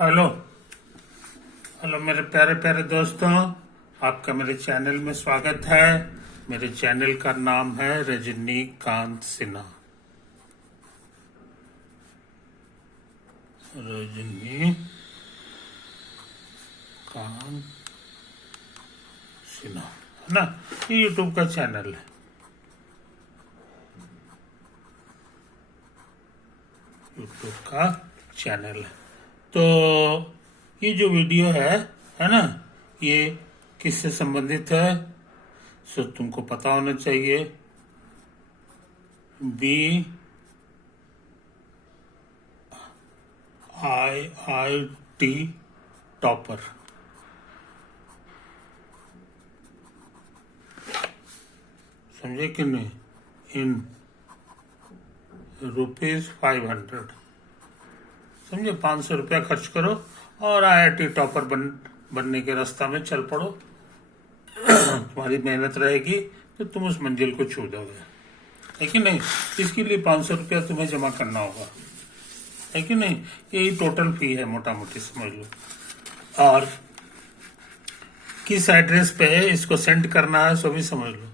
Hello hello मेरे प्यारे प्यारे दोस्तों, आपका मेरे चैनल में स्वागत है। मेरे चैनल का नाम है रजनीकांत सिन्हा। रजनीकांत सिन्हा है ना, ये यूट्यूब का चैनल है। यूट्यूब का चैनल है। तो ये जो वीडियो है ना, ये किससे संबंधित है? सो तुमको पता होना चाहिए। बी आई टी टॉपर, समझे कि नहीं? इन ₹500, समझे? 500 रुपया खर्च करो और IIT टॉपर बनने के रास्ता में चल पड़ो। तुम्हारी मेहनत रहेगी तो तुम उस मंजिल को छू दोगे, है कि नहीं? इसके लिए 500 रुपया तुम्हें जमा करना होगा, है कि नहीं? यही टोटल फी है, मोटा मोटी समझ लो। और किस एड्रेस पे इसको सेंड करना है सो भी समझ लो।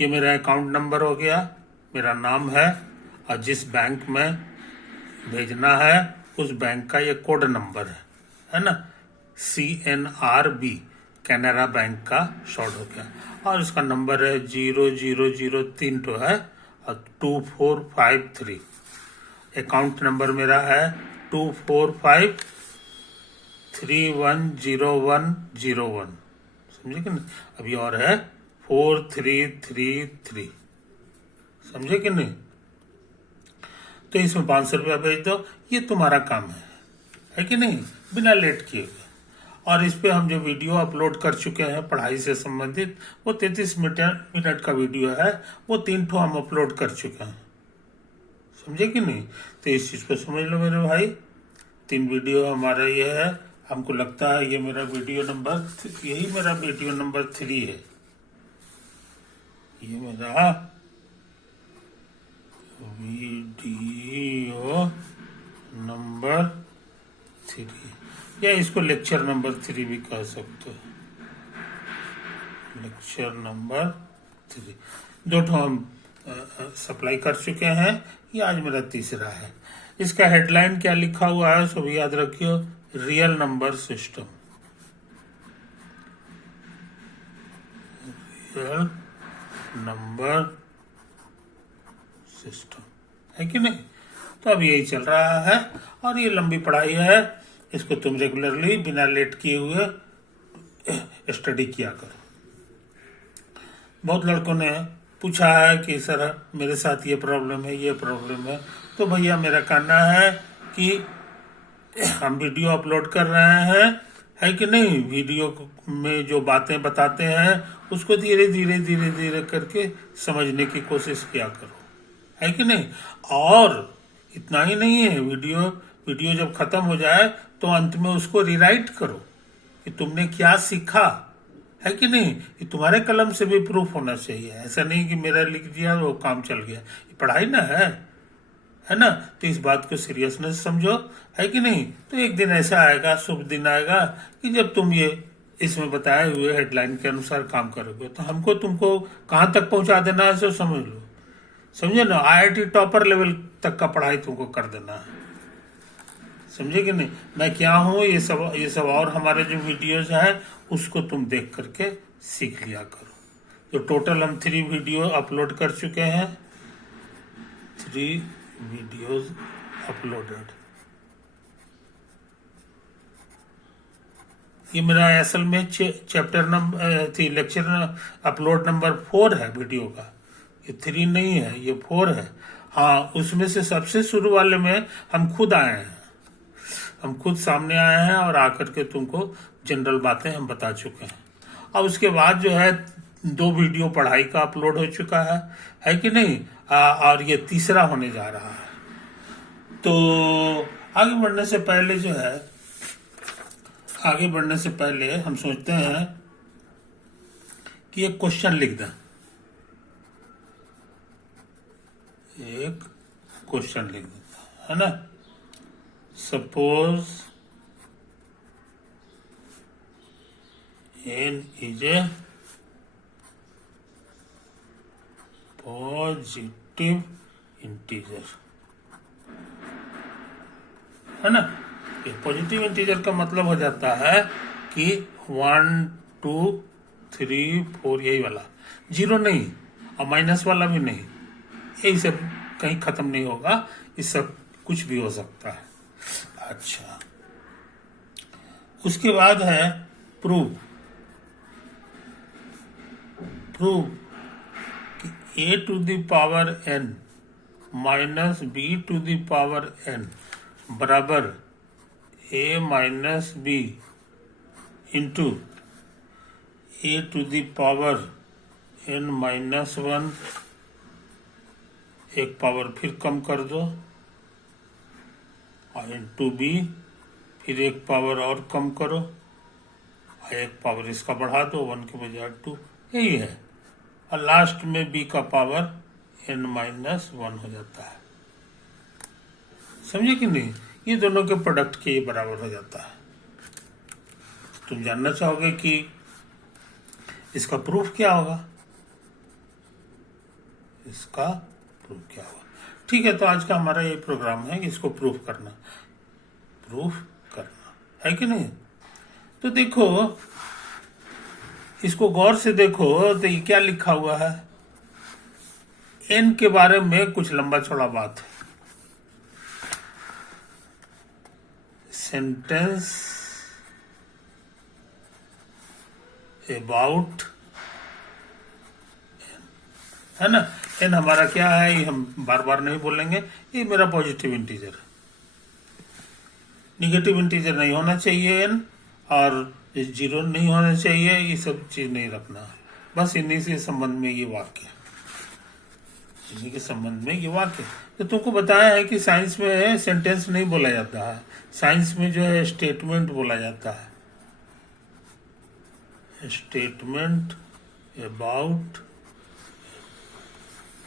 ये मेरा अकाउंट नंबर हो गया, मेरा नाम है, और जिस बैंक में भेजना है उस बैंक का ये कोड नंबर है ना, CNRB, कैनरा बैंक का शॉर्ट हो गया। और इसका नंबर है 0003 तो है और 2453। अकाउंट नंबर मेरा है 245310101, समझे कि नहीं? अभी और है 4333, समझे कि नहीं? तो इसमें 500 रुपया भेज दो, ये तुम्हारा काम है कि नहीं? बिना लेट किए हुए। और इस पे हम जो वीडियो अपलोड कर चुके हैं पढ़ाई से संबंधित, वो 33 मिनट का वीडियो है, वो 3 ठो हम अपलोड कर चुके हैं, समझे कि नहीं? तो इस चीज को समझ लो मेरे भाई। 3 वीडियो हमारा ये है। हमको लगता है ये मेरा वीडियो नंबर, यही मेरा वीडियो नंबर 3 है। ये मेरा वीडियो नंबर 3, या इसको लेक्चर नंबर 3 भी कह सकते हो। लेक्चर नंबर 3 2 ठो हम सप्लाई कर चुके हैं, ये आज मेरा तीसरा है। इसका हेडलाइन क्या लिखा हुआ है सो भी याद रखियो, real number system. Real number system, है कि नहीं? तो अब यही चल रहा है और ये लंबी पढ़ाई है, इसको तुम रेगुलरली बिना लेट किए हुए स्टडी किया करो। बहुत लड़कों ने पूछा है कि सर मेरे साथ ये प्रॉब्लम है, ये प्रॉब्लम है। तो भैया मेरा कहना है कि हम वीडियो अपलोड कर रहे हैं, है कि नहीं? वीडियो में जो बातें बताते हैं उसको धीरे धीरे धीरे धीरे करके समझने की कोशिश किया करो, है कि नहीं? और इतना ही नहीं है, वीडियो जब खत्म हो जाए तो अंत में उसको रिराइट करो कि तुमने क्या सीखा, है कि नहीं? ये तुम्हारे कलम से भी प्रूफ होना चाहिए। ऐसा नहीं कि मेरा लिख दिया वो काम चल गया। ये पढ़ाई ना है ना? तो इस बात को सीरियसनेस समझो, है कि नहीं? तो एक दिन ऐसा आएगा, शुभ दिन आएगा कि जब तुम ये इसमें बताए हुए हेडलाइन के अनुसार काम करोगे, तो हमको तुमको कहाँ तक पहुंचा देना है सो समझ लो, समझे ना? IIT टॉपर लेवल तक का पढ़ाई तुमको कर देना है, समझे कि नहीं? मैं क्या हूँ ये सब और हमारे जो वीडियोज हैं उसको तुम देख करके सीख लिया करो। तो टोटल हम 3 वीडियो अपलोड कर चुके हैं, 3 वीडियोज अपलोडेड। ये मेरा असल में चैप्टर नंबर थी, लेक्चर अपलोड नंबर 4 है वीडियो का। ये 3 नहीं है, ये 4 है। हाँ, उसमें से सबसे शुरू वाले में हम खुद आए हैं, हम खुद सामने आए हैं और आकर के तुमको जनरल बातें हम बता चुके हैं। अब उसके बाद जो है 2 वीडियो पढ़ाई का अपलोड हो चुका है कि नहीं? और ये तीसरा होने जा रहा है। तो आगे बढ़ने से पहले जो है, आगे बढ़ने से पहले हम सोचते हैं कि एक क्वेश्चन लिख दें। एक क्वेश्चन लिख देता है ना। Suppose n is a positive integer, है ना। ये पॉजिटिव इंटीजर का मतलब हो जाता है कि 1 2 3 4 यही वाला, जीरो नहीं और माइनस वाला भी नहीं, यही सब कहीं खत्म नहीं होगा, इस सब कुछ भी हो सकता है। अच्छा, उसके बाद है प्रूव कि a to the power n minus b to the power n बराबर a minus b into a to the power n minus 1, एक पावर फिर कम कर दो, और इंटू b, फिर एक पावर और कम करो, और एक पावर इसका बढ़ा दो 1 के बजाय 2, यही है। और लास्ट में b का पावर n माइनस 1 हो जाता है। समझे कि नहीं? ये दोनों के प्रोडक्ट के ये बराबर हो जाता है। तुम जानना चाहोगे कि इसका प्रूफ क्या होगा? इसका प्रूफ क्या होगा? ठीक है, तो आज का हमारा ये प्रोग्राम है कि इसको प्रूफ करना है कि नहीं। तो देखो, इसको गौर से देखो तो ये क्या लिखा हुआ है। n के बारे में कुछ लंबा चौड़ा बात है। सेंटेंस अबाउट, है ना। n हमारा क्या है, ये हम बार बार नहीं बोलेंगे, ये मेरा पॉजिटिव इंटीजर है। निगेटिव इंटीजर नहीं होना चाहिए n, और जीरो नहीं होना चाहिए, ये सब चीज नहीं रखना है। बस इन्हीं से संबंध में ये वाक्य, इन्हीं के संबंध में ये वाक्य। तो तुमको बताया है कि साइंस में सेंटेंस नहीं बोला जाता है, साइंस में जो है स्टेटमेंट बोला जाता है। स्टेटमेंट अबाउट,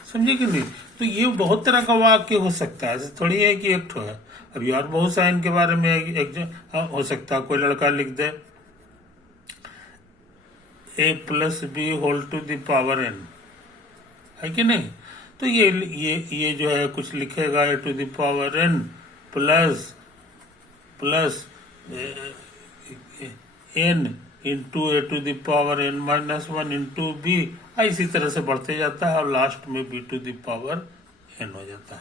समझे कि नहीं। तो ये बहुत तरह का वाक्य हो सकता है, ऐसे थोड़ी है कि एक ठो है। अभी और बहुत सा इनके बारे में एक हो सकता है। कोई लड़का लिख दे a plus b whole to the power n, है कि नहीं। तो ये जो है कुछ लिखेगा a to the power n plus n into a to the power n minus 1 into b, इसी तरह से बढ़ते जाता है और लास्ट में b to the power n हो जाता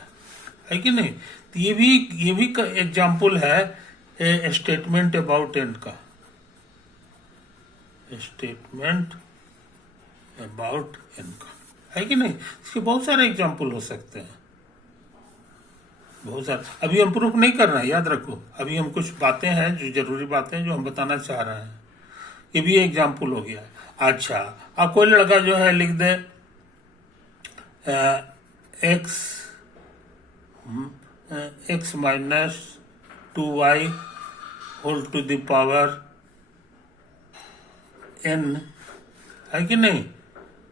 है कि नहीं। तो ये भी एग्जाम्पल है स्टेटमेंट अबाउट n का। स्टेटमेंट अबाउट n का, है कि नहीं। इसके बहुत सारे एग्जाम्पल हो सकते हैं, बहुत सारे। अभी हम प्रूफ नहीं कर रहे हैं, याद रखो। अभी हम कुछ बातें हैं जो जरूरी बातें जो हम बताना चाह रहे हैं, ये भी एग्जाम्पल हो गया। अच्छा, अब कोई लड़का जो है लिख दे x minus 2y whole to the power n, है कि नहीं।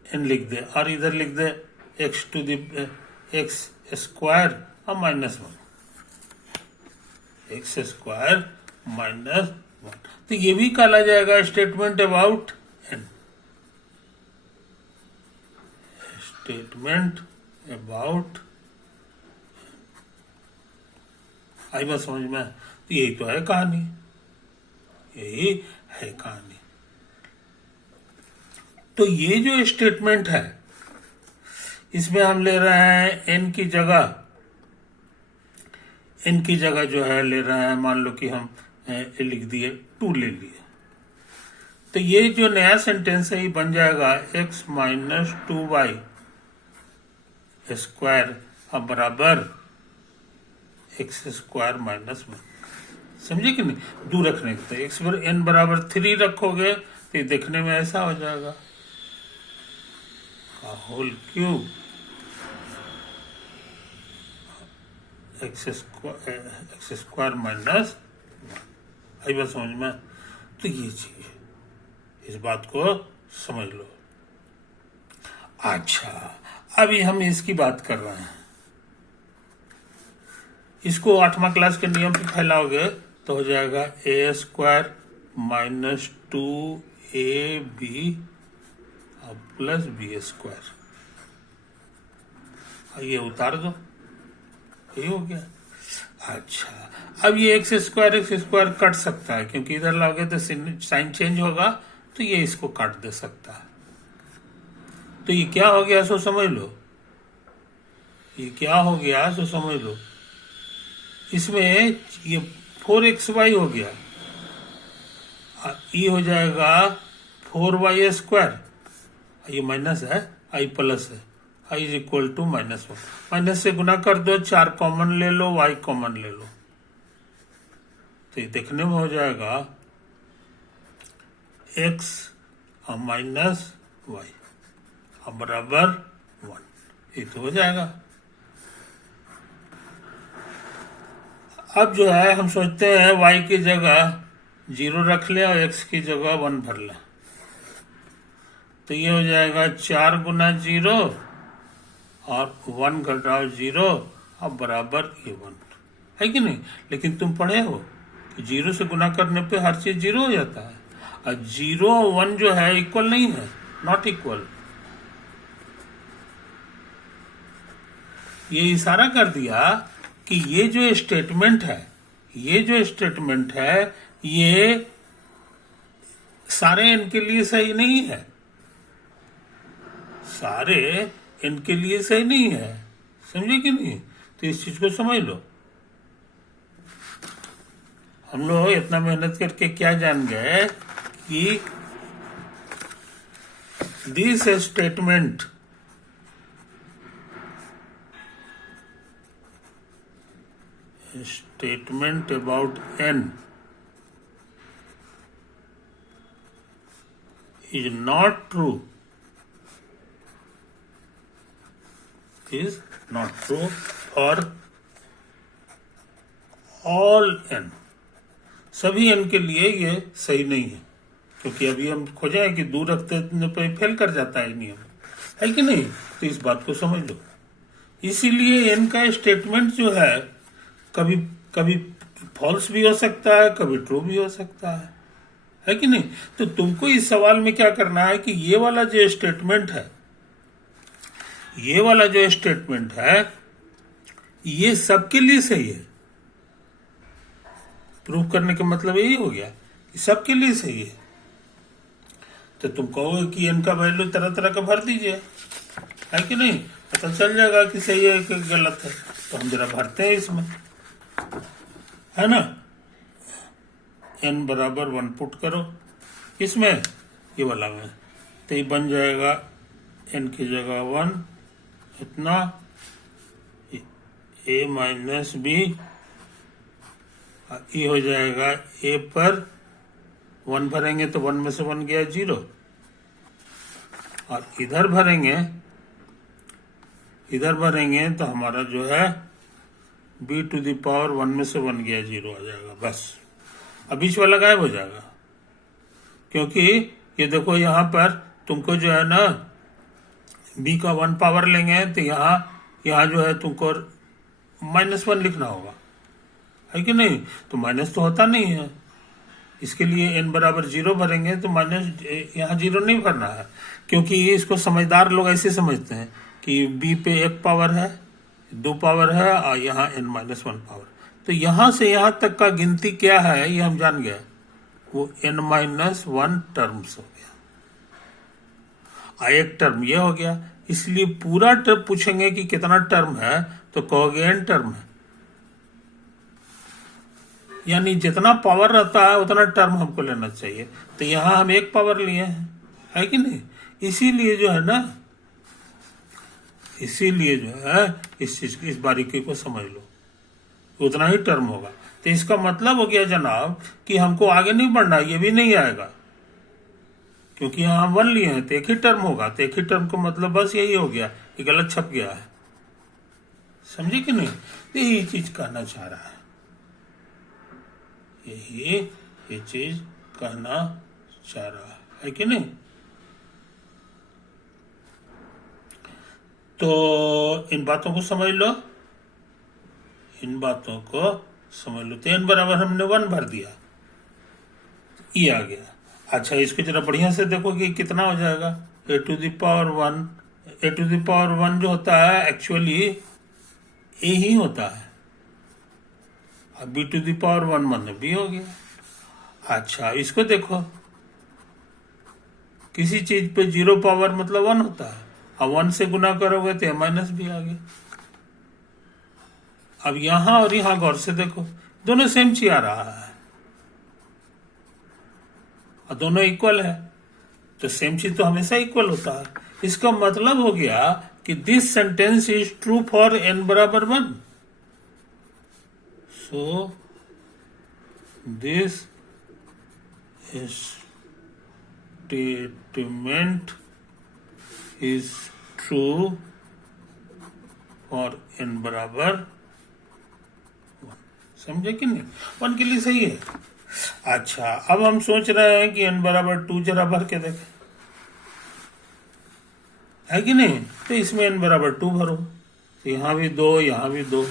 n लिख दे और इधर लिख दे x to the x square और माइनस 1, x स्क्वायर माइनस 1। तो ये भी कहला जाएगा statement about n। Statement about, आई बात समझ में। तो यही तो है कहानी, यही है कहानी। तो ये जो स्टेटमेंट है, इसमें हम ले रहे हैं n की जगह जो है ले रहे हैं, मान लो कि हम लिख दिए 2 ले लिए। तो ये जो नया सेंटेंस है ये बन जाएगा x माइनस 2y स्क्वायर बराबर x स्क्वायर माइनस 1। समझे कि नहीं। दूर रखने के तो x पर n बराबर 3 रखोगे तो ये देखने में ऐसा हो जाएगा, whole cube x square minus 1। आई बात समझ में। तो ये चीज, इस बात को समझ लो। अच्छा, अभी हम इसकी बात कर रहे हैं। इसको 8वां क्लास के नियम पे फैलाओगे तो हो जाएगा a square minus 2 a b plus b square, ये उतार दो, ये हो गया। अच्छा, अब ये एक्स स्क्वायर कट सकता है, क्योंकि इधर लाओगे तो साइन चेंज होगा, तो ये इसको काट दे सकता है। तो ये क्या हो गया सो समझ लो, ये क्या हो गया सो समझ लो। इसमें ये 4xy हो गया, ये हो जाएगा 4y स्क्वायर, ये माइनस है, आई प्लस है, I is equal to -1। Minus से गुना कर दो, 4 कॉमन ले लो, y कॉमन ले लो, तो ये देखने में हो जाएगा x माइनस वाई बराबर 1, ये तो हो जाएगा। अब जो है हम सोचते हैं y की जगह 0 रख ले और x की जगह 1 भर ले, तो ये हो जाएगा 4 गुना 0 और 1 घटाओ 0 अब बराबर ये 1 है कि नहीं। लेकिन तुम पढ़े हो कि 0 से गुना करने पे हर चीज 0 हो जाता है, और 0 और 1 जो है इक्वल नहीं है, नॉट इक्वल। ये इशारा कर दिया कि ये जो स्टेटमेंट है, ये सारे n के लिए सही नहीं है, सारे n के लिए सही नहीं है, समझे कि नहीं। तो इस चीज को समझ लो। हम लोग इतना मेहनत करके क्या जान गए कि this statement about n is not true, for all n, सभी n के लिए ये सही नहीं है, क्योंकि अभी हम खोजा है कि दूर रखते पे फेल कर जाता है नियम, है कि नहीं। तो इस बात को समझ लो। इसीलिए n का स्टेटमेंट जो है कभी कभी फॉल्स भी हो सकता है, कभी ट्रू भी हो सकता है कि नहीं। तो तुमको इस सवाल में क्या करना है कि ये वाला जो स्टेटमेंट है, ये सबके लिए सही है। प्रूव करने का मतलब यही हो गया कि सबके लिए सही है। तो तुम कहोगे कि इनका वैल्यू तरह तरह का भर दीजिए, है कि नहीं, पता चल जाएगा कि सही है कि गलत है। तो हम जरा भरते हैं इसमें, है ना। n बराबर 1 पुट करो इसमें, ये वाला में, तो ये बन जाएगा n की जगह 1 इतना, a माइनस बी, ये हो जाएगा a पर 1 भरेंगे तो 1 में से 1 गया 0, और इधर भरेंगे तो हमारा जो है b टू द पावर 1 में से 1 गया 0 आ जाएगा, बस। अब बीच वाला गायब हो जाएगा, क्योंकि ये देखो यहाँ पर तुमको जो है ना b का 1 पावर लेंगे तो यहाँ जो है तुमको -1 लिखना होगा, है कि नहीं। तो माइनस तो होता नहीं है, इसके लिए n बराबर 0 भरेंगे तो माइनस यहाँ 0 नहीं भरना है, क्योंकि इसको समझदार लोग ऐसे समझते हैं कि b पे 1 पावर है, 2 पावर है, और यहाँ n-1 पावर। तो यहाँ से यहाँ तक का गिनती क्या है ये हम जान गए, वो n-1 टर्म्स हो गया, और एक टर्म ये हो गया। इसलिए पूरा टर्म पूछेंगे कि कितना टर्म है तो कहोगे n टर्म है, यानी जितना पावर रहता है उतना टर्म हमको लेना चाहिए। तो यहाँ हम 1 पावर लिए हैं, है कि नहीं। इसीलिए जो है इस चीज की, इस बारीकी को समझ लो, उतना ही टर्म होगा। तो इसका मतलब हो गया जनाब कि हमको आगे नहीं बढ़ना, ये भी नहीं आएगा, क्योंकि यहाँ हम 1 लिए हैं तो 1 ही टर्म होगा। तो 1 ही टर्म का मतलब बस यही हो गया, ये गलत छप गया है, समझे कि नहीं। यही चीज कहना चाह रहा है, ये चीज कहना चाह रहा है कि नहीं। तो इन बातों को समझ लो, तो n बराबर हमने 1 भर दिया, ये आ गया। अच्छा, इसको जरा बढ़िया से देखो कि कितना हो जाएगा। A to the power one, A to the power one जो होता है एक्चुअली ए ही होता है। अब B to the power one मतलब बी हो गया। अच्छा, इसको देखो, किसी चीज पे जीरो पावर मतलब वन होता है। अब वन से गुना करोगे तो माइनस भी आ गया। अब यहां और यहां गौर से देखो, दोनों सेम चीज आ रहा है और दोनों इक्वल है, तो सेम चीज तो हमेशा इक्वल होता है। इसका मतलब हो गया कि this sentence is true for n बराबर one. So this statement is true for n बराबर वन। समझे कि नहीं? वन के लिए सही है। अच्छा, अब हम सोच रहे हैं कि n बराबर टू जरा भर के देखें, है कि नहीं? तो इसमें n बराबर टू भरो, तो यहां भी दो, यहां भी दो।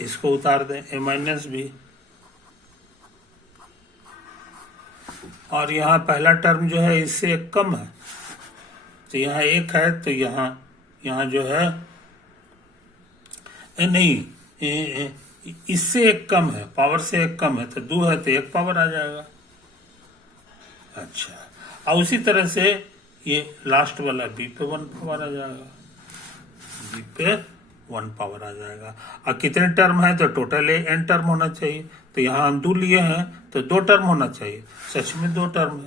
इसको उतार दें, a माइनस बी, और यहाँ पहला टर्म जो है इससे एक कम है, तो यहाँ एक है, तो यहाँ जो है नहीं, इससे एक कम है, पावर से एक कम है, तो दो है तो एक पावर आ जाएगा। अच्छा, और उसी तरह से ये लास्ट वाला बी पे वन पावर आ जाएगा, बी पे वन पावर आ जाएगा। और कितने टर्म है? तो टोटल एन टर्म होना चाहिए, तो यहाँ हम दो लिए हैं तो दो टर्म होना चाहिए। सच में दो टर्म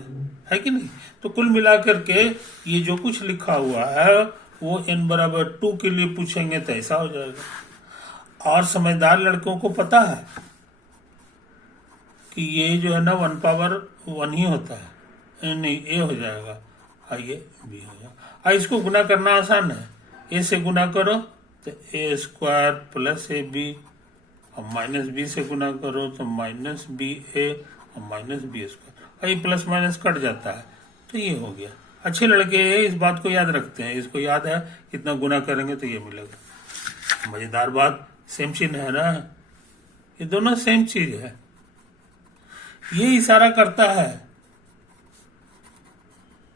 है कि नहीं? तो कुल मिलाकर के ये जो कुछ लिखा हुआ है वो n बराबर टू के लिए पूछेंगे तो ऐसा हो जाएगा। और समझदार लड़कों को पता है कि ये जो है ना वन पावर वन ही होता है, नहीं ए हो जाएगा और ये बी होगा। इसको गुना करना आसान है, ए से गुना करो तो ए स्क्वायर प्लस ए बी, और माइनस बी से गुना करो तो माइनस बी ए और माइनस बी स्क्वायर, और ये प्लस माइनस कट जाता है, तो ये हो गया। अच्छे लड़के इस बात को याद रखते हैं, इसको याद है कितना गुना करेंगे तो ये मिलेगा। मजेदार बात, सेम चिन्ह है ना, ये दोनों सेम चीज है। ये इशारा करता है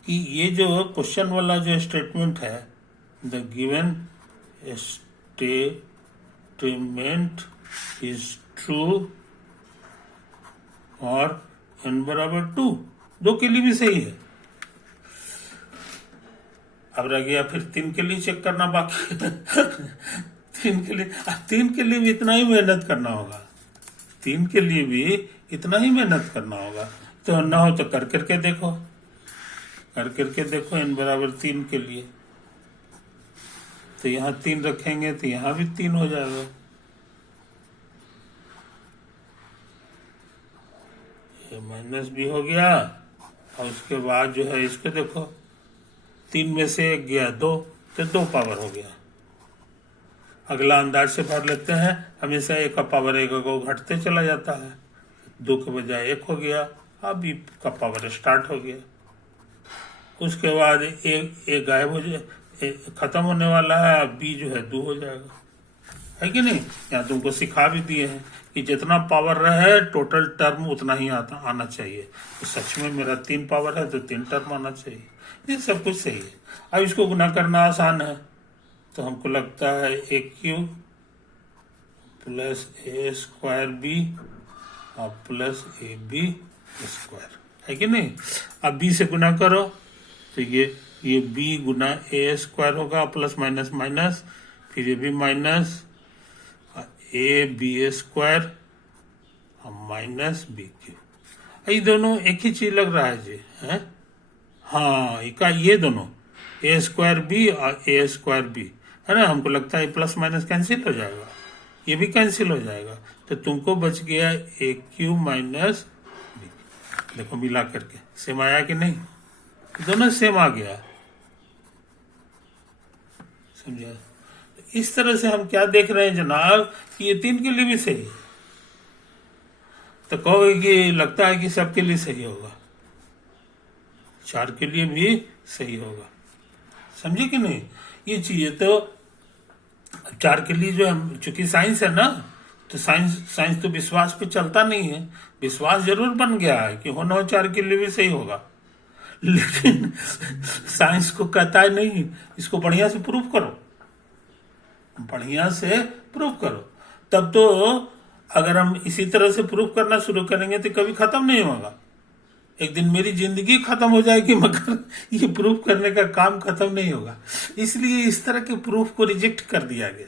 कि ये जो क्वेश्चन वाला जो स्टेटमेंट है, the given statement is true और n बराबर टू, दो के लिए भी सही है। अब रह गया फिर तीन के लिए चेक करना बाकी तीन के लिए भी इतना ही मेहनत करना होगा, तीन के लिए भी इतना ही मेहनत करना होगा। तो ना हो तो कर करके देखो, कर करके देखो n बराबर तीन के लिए, तो यहाँ तीन रखेंगे तो यहाँ भी तीन हो जाएगा। ये माइनस भी हो गया, और उसके बाद जो है इसको देखो, तीन में से एक गया दो, तो दो पावर हो गया। अगला अंदाज से भर लेते हैं, हमेशा एक का पावर एक को घटते चला जाता है, दो के बजाय एक हो गया, अब बी का पावर स्टार्ट हो गया। उसके बाद एक गायब हो जाए, खत्म होने वाला है, अब बी जो है दो हो जाएगा, है कि नहीं? यहाँ तुमको सिखा भी दिए हैं कि जितना पावर रहे टोटल टर्म उतना ही आना चाहिए। तो सच में मेरा तीन पावर है तो तीन टर्म आना चाहिए, ये सब कुछ सही है। अब इसको गुना करना आसान है, तो हमको लगता है ए क्यू प्लस ए स्क्वायर बी और प्लस ए बी स्क्वायर, है कि नहीं? अब बी से गुना करो तो ये बी गुना ए स्क्वायर होगा, प्लस माइनस माइनस, फिर ये भी माइनस ए बी स्क्वायर और माइनस बी क्यू। ये दोनों एक ही चीज लग रहा है जी, है? हाँ, ये दोनों ए स्क्वायर बी और ए स्क्वायर बी है ना। हमको लगता है प्लस माइनस कैंसिल हो जाएगा, ये भी कैंसिल हो जाएगा, तो तुमको बच गया ए क्यू माइनस बी। देखो मिला करके सेम आया कि नहीं? दोनों सेम आ गया, समझा? इस तरह से हम क्या देख रहे हैं जनाब कि ये तीन के लिए भी सही है। तो कहोगे कि लगता है कि सबके लिए सही होगा, चार के लिए भी सही होगा, समझे कि नहीं? ये चीजें तो चार के लिए जो है, चूंकि साइंस है ना, तो साइंस साइंस तो विश्वास पे चलता नहीं है। विश्वास जरूर बन गया है कि होना चार के लिए भी सही होगा, लेकिन साइंस को कहता है नहीं, इसको बढ़िया से प्रूफ करो, बढ़िया से प्रूफ करो। तब तो अगर हम इसी तरह से प्रूफ करना शुरू करेंगे तो कभी खत्म नहीं होगा। एक दिन मेरी जिंदगी खत्म हो जाएगी मगर ये प्रूफ करने का काम खत्म नहीं होगा। इसलिए इस तरह के प्रूफ को रिजेक्ट कर दिया गया।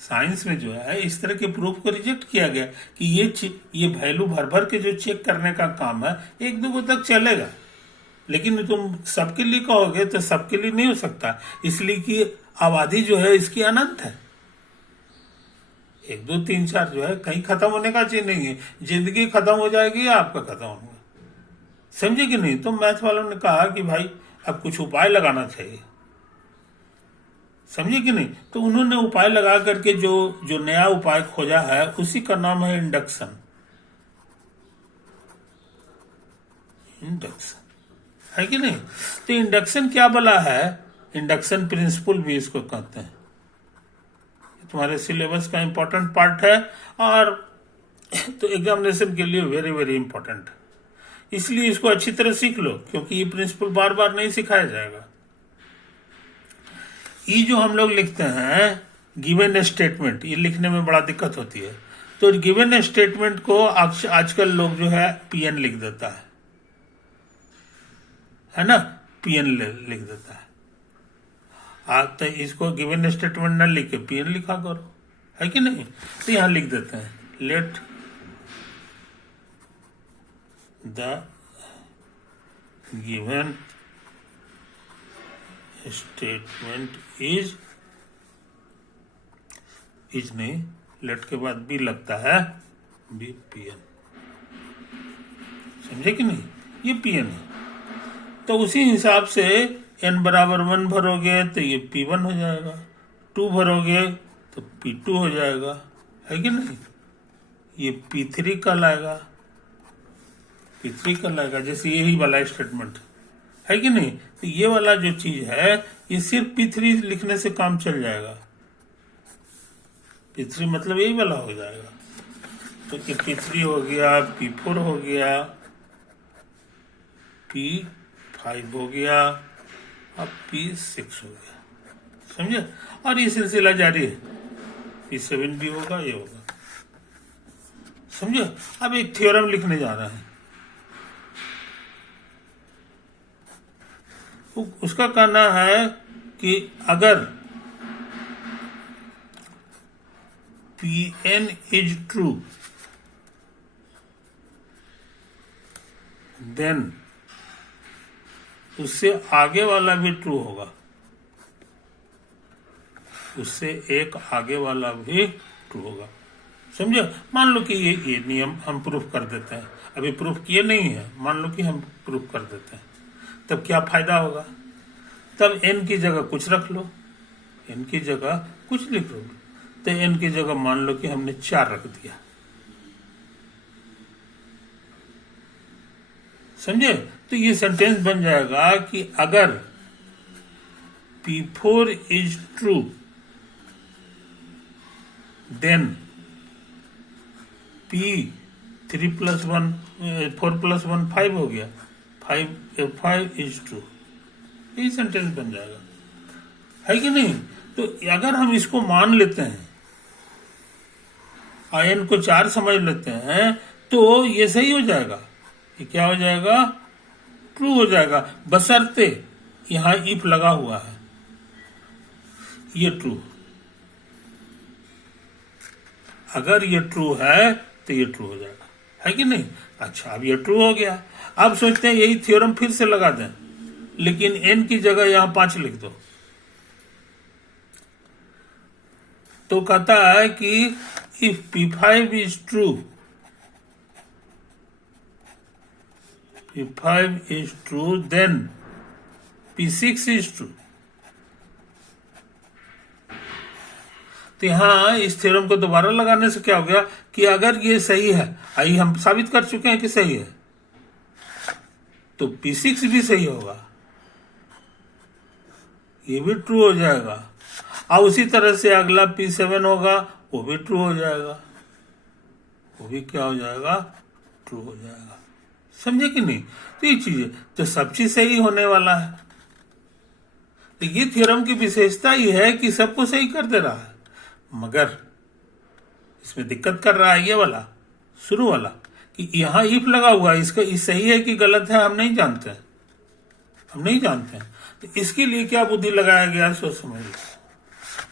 साइंस में जो है इस तरह के प्रूफ को रिजेक्ट किया गया कि ये वैल्यू भर भर के जो चेक करने का काम है एक दो तक चलेगा, लेकिन तुम सबके लिए कहोगे तो सबके लिए नहीं हो सकता, इसलिए कि आबादी जो है इसकी अनंत है। 1 2 3 4 जो है कहीं खत्म होने का चीज नहीं है। जिंदगी खत्म हो जाएगी या आपका खत्म होगा, समझे कि नहीं। तो मैथ वालों ने कहा कि भाई अब कुछ उपाय लगाना चाहिए, समझे कि नहीं। तो उन्होंने उपाय लगा करके जो नया उपाय खोजा है उसी का नाम है इंडक्शन। इंडक्शन है कि नहीं। तो इंडक्शन क्या भला है, इंडक्शन प्रिंसिपल भी इसको कहते हैं। तुम्हारे सिलेबस का इंपॉर्टेंट पार्ट है और तो एग्जामिनेशन के लिए वेरी वेरी इंपॉर्टेंट, इसलिए इसको अच्छी तरह सीख लो, क्योंकि ये प्रिंसिपल बार बार नहीं सिखाया जाएगा। ये जो हम लोग लिखते हैं गिवन स्टेटमेंट, ये लिखने में बड़ा दिक्कत होती है। तो गिवन स्टेटमेंट को आजकल लोग जो है पीएन लिख देता है ना, पीएन लिख देता है। तो इसको गिवन स्टेटमेंट न लिख के पीएन लिखा करो, है कि नहीं। तो यहां लिख देते हैं let the given statement is नहीं, लेट के बाद बी लगता है, बी पीएन, समझे कि नहीं, ये पीएन है। तो उसी हिसाब से n बराबर 1 भरोगे तो ये P1 हो जाएगा, 2 भरोगे तो P2 हो जाएगा, है कि नहीं। ये P3 कल आएगा, P3 कल आएगा, जैसे यही वाला स्टेटमेंट है कि नहीं। तो ये वाला जो चीज है ये सिर्फ P3 लिखने से काम चल जाएगा। P3 मतलब यही वाला हो जाएगा। तो ये P3 हो गया, P4 हो गया, P5 हो गया, अब P6 हो गया, समझे। और ये सिलसिला जारी है, P7 भी होगा, ये होगा, समझे। अब एक थ्योरम लिखने जा रहा है, उसका कहना है कि अगर Pn is true then उससे आगे वाला भी ट्रू होगा, उससे एक आगे वाला भी ट्रू होगा, समझे। मान लो कि ये नियम हम प्रूफ कर देते हैं, अभी प्रूफ किए नहीं है, मान लो कि हम प्रूफ कर देते हैं, तब क्या फायदा होगा। तब n की जगह कुछ रख लो, n की जगह कुछ लिख लो, तो n की जगह मान लो कि हमने 4 रख दिया, समझे। तो ये सेंटेंस बन जाएगा कि अगर P4 is true then P3 + 1 4 + 1 5 हो गया, 5 इज ट्रू, यही सेंटेंस बन जाएगा, है कि नहीं। तो अगर हम इसको मान लेते हैं, n को 4 समझ लेते हैं, तो ये सही हो जाएगा, ये क्या हो जाएगा, ट्रू हो जाएगा, बशर्ते यहां इफ लगा हुआ है, ये ट्रू। अगर ये ट्रू है तो ये ट्रू हो जाएगा, है कि नहीं। अच्छा, अब ये ट्रू हो गया, अब सोचते हैं यही थ्योरम फिर से लगा दें, लेकिन n की जगह यहां 5 लिख दो। तो कहता है कि if P5 is true, P5 is true, then P6 is true। तो यहां इस थ्योरम को दोबारा लगाने से क्या हो गया कि अगर ये सही है, आई हम साबित कर चुके हैं कि सही है, तो P6 भी सही होगा, ये भी ट्रू हो जाएगा। और उसी तरह से अगला P7 होगा वो भी ट्रू हो जाएगा, वो भी क्या हो जाएगा, ट्रू हो जाएगा। समझे कि नहीं? तो ये चीज है, तो सब चीज सही होने वाला है। तो ये थ्योरम की विशेषता ही है कि सबको सही कर दे रहा है, मगर इसमें दिक्कत कर रहा है ये वाला शुरू वाला कि यहाँ इफ लगा हुआ है, इसका इस सही है कि गलत है हम नहीं जानते हैं, हम नहीं जानते हैं। तो इसके लिए क्या बुद्धि लगाया गया, सोच समझ लो।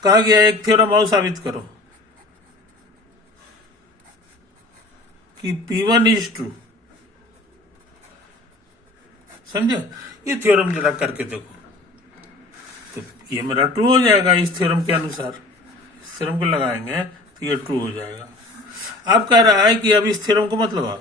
कहा गया एक थ्योरम और साबित करो कि P1 इज ट्रू। समझे? ये थ्योरम जरा करके देखो, तो ये मेरा ट्रू हो जाएगा इस थ्योरम के अनुसार। इस थ्योरम को लगाएंगे तो ये ट्रू हो जाएगा। अब कह रहा है कि अब इस थ्योरम को मत लगाओ,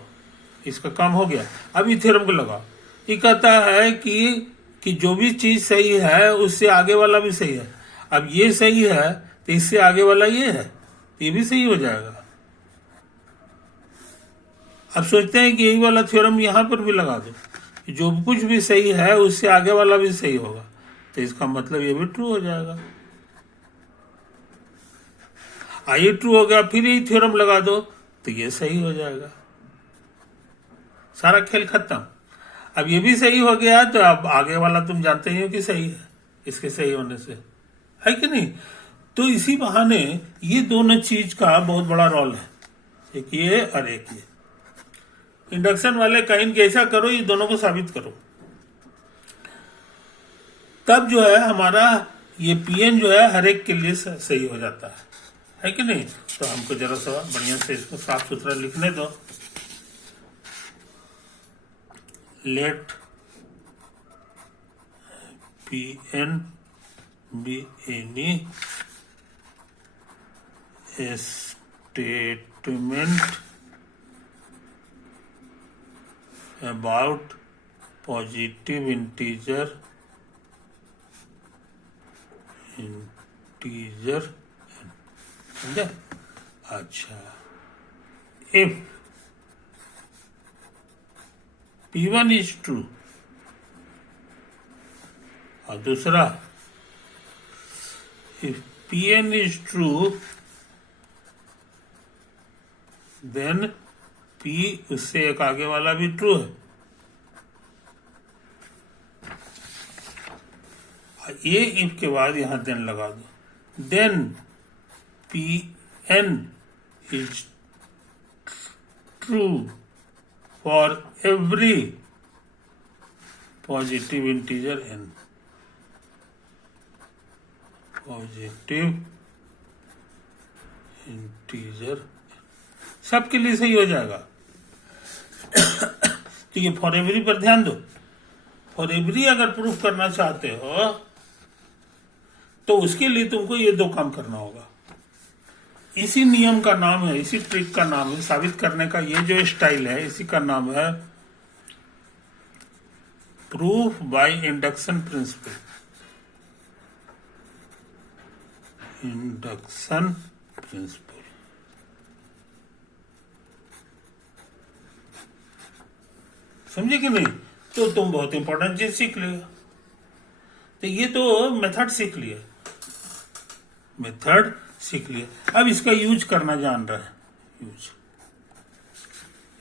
इसका काम हो गया, अब इस थ्योरम को लगाओ। ये कहता है कि जो भी चीज सही है उससे आगे वाला भी सही है। अब ये सही है तो इससे आगे वाला ये है, तो ये भी सही हो जाएगा। अब सोचते हैं कि यही वाला थ्योरम यहां पर भी लगा दो, जो कुछ भी सही है उससे आगे वाला भी सही होगा, तो इसका मतलब ये भी ट्रू हो जाएगा। ये ट्रू हो गया, फिर यही थ्योरम लगा दो तो ये सही हो जाएगा। सारा खेल खत्म। अब ये भी सही हो गया तो अब आगे वाला तुम जानते ही हो कि सही है इसके सही होने से, है कि नहीं? तो इसी बहाने ये दोनों चीज का बहुत बड़ा रोल है, एक ये और एक ये। इंडक्शन वाले कहीं कैसा करो, ये दोनों को साबित करो, तब जो है हमारा ये पीएन जो है हर एक के लिए सही हो जाता है कि नहीं? तो हमको जरा सा बढ़िया से इसको साफ सुथरा लिखने दो। Let P n be any statement about positive integer समझे? अच्छा, if P1 is true और दूसरा if Pn is true then P उससे एक आगे वाला भी ट्रू है। ये इफ के बाद यहां देन लगा दो, then Pn is true for every positive integer n, positive integer सबके लिए सही हो जाएगा। तो ये फॉर एवरी पर ध्यान दो। फॉर एवरी अगर प्रूफ करना चाहते हो तो उसके लिए तुमको ये दो काम करना होगा। इसी नियम का नाम है, इसी ट्रिक का नाम है, साबित करने का ये जो स्टाइल है इसी का नाम है proof by induction principal. Induction principal समझे कि नहीं? तो तुम बहुत इंपॉर्टेंट चीज सीख लिया। तो ये तो मेथड सीख लिया, मेथड सीख लिया। अब इसका यूज करना जान रहा है, यूज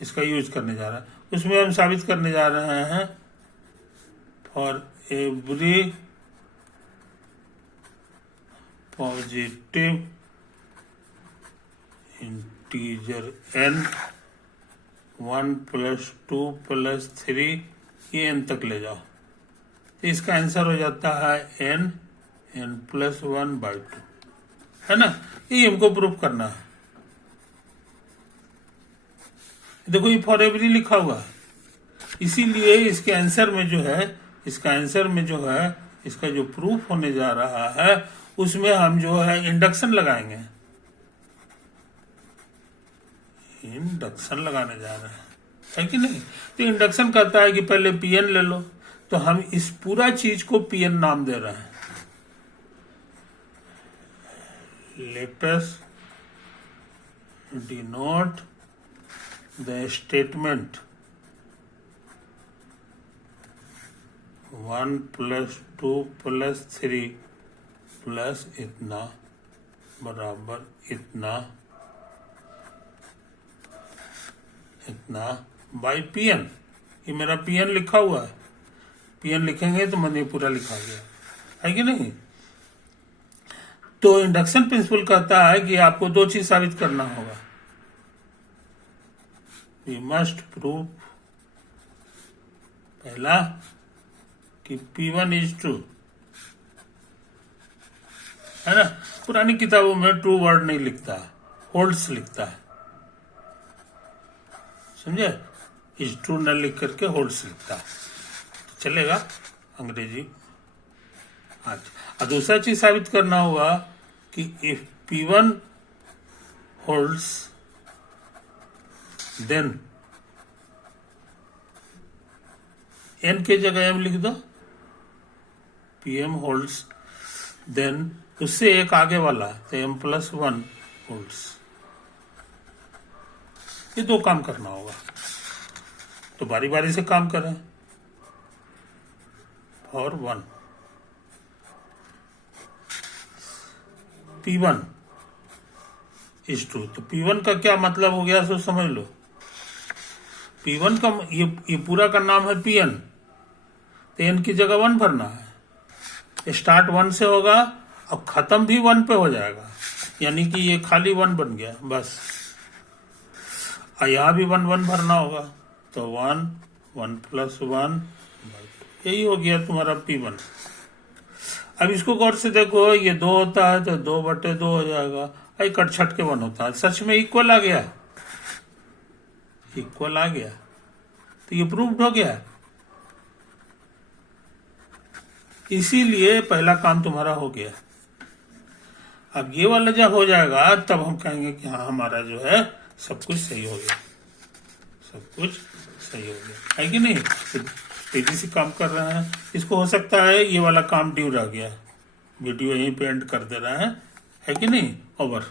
इसका यूज करने जा रहा है। उसमें हम साबित करने जा रहे हैं for every positive integer n 1 + 2 + 3 ये n तक ले जाओ, तो इसका आंसर हो जाता है n + 1/2, है ना? ये हमको प्रूफ करना है। देखो ये फॉर एवरी लिखा हुआ है, इसीलिए इसके आंसर में जो है, इसका आंसर में जो है, इसका जो प्रूफ होने जा रहा है उसमें हम जो है इंडक्शन लगाएंगे, इंडक्शन लगाने जा रहे है कि नहीं? तो इंडक्शन कहता है कि पहले पीएन ले लो, तो हम इस पूरा चीज को पीएन नाम दे रहे हैं। Let us denote the statement 1 + 2 + 3 + इतना बराबर इतना इतना बाई पीएन। ये मेरा पीएन लिखा हुआ है, पीएन लिखेंगे तो मैंने पूरा लिखा गया है कि नहीं। तो इंडक्शन प्रिंसिपल कहता है कि आपको दो चीज साबित करना होगा। वी मस्ट प्रूव, पहला कि P1 इज ट्रू, है ना। पुरानी किताबों में ट्रू वर्ड नहीं लिखता है, होल्ड्स लिखता है, समझे। इज ट्रू न लिख करके होल्ड्स लिखता है, तो चलेगा अंग्रेजी। अच्छा, और दूसरा चीज साबित करना होगा कि if P1 holds then n के जगह m लिख दो, PM होल्ड्स देन उससे एक आगे वाला तो m+1 होल्ड्स। ये दो काम करना होगा, तो बारी बारी से काम करें। फॉर 1 P1 इज ट्रू, तो P1 का क्या मतलब हो गया सो समझ लो। P1 का ये पूरा का नाम है Pn, तो n की जगह 1 भरना है। स्टार्ट 1 से होगा और खत्म भी 1 पे हो जाएगा, यानी कि ये खाली 1 बन गया बस। और यहाँ भी 1 1 भरना होगा, तो 1 1+1, यही हो गया तुम्हारा P1। अब इसको गौर से देखो, ये 2 होता है तो 2/2 हो जाएगा, आई कट छट के 1 होता है, सच में इक्वल आ गया, इक्वल आ गया, तो ये प्रूव्ड हो गया। इसीलिए पहला काम तुम्हारा हो गया। अब ये वाला जब हो जाएगा तब हम कहेंगे कि हाँ हमारा जो है सब कुछ सही हो गया, सब कुछ सही हो गया, है कि नहीं। तो तेजी से काम कर रहे हैं। इसको हो सकता है ये वाला काम ड्यू रह गया, वीडियो यहीं पे एंड कर दे रहा है कि नहीं। ओवर।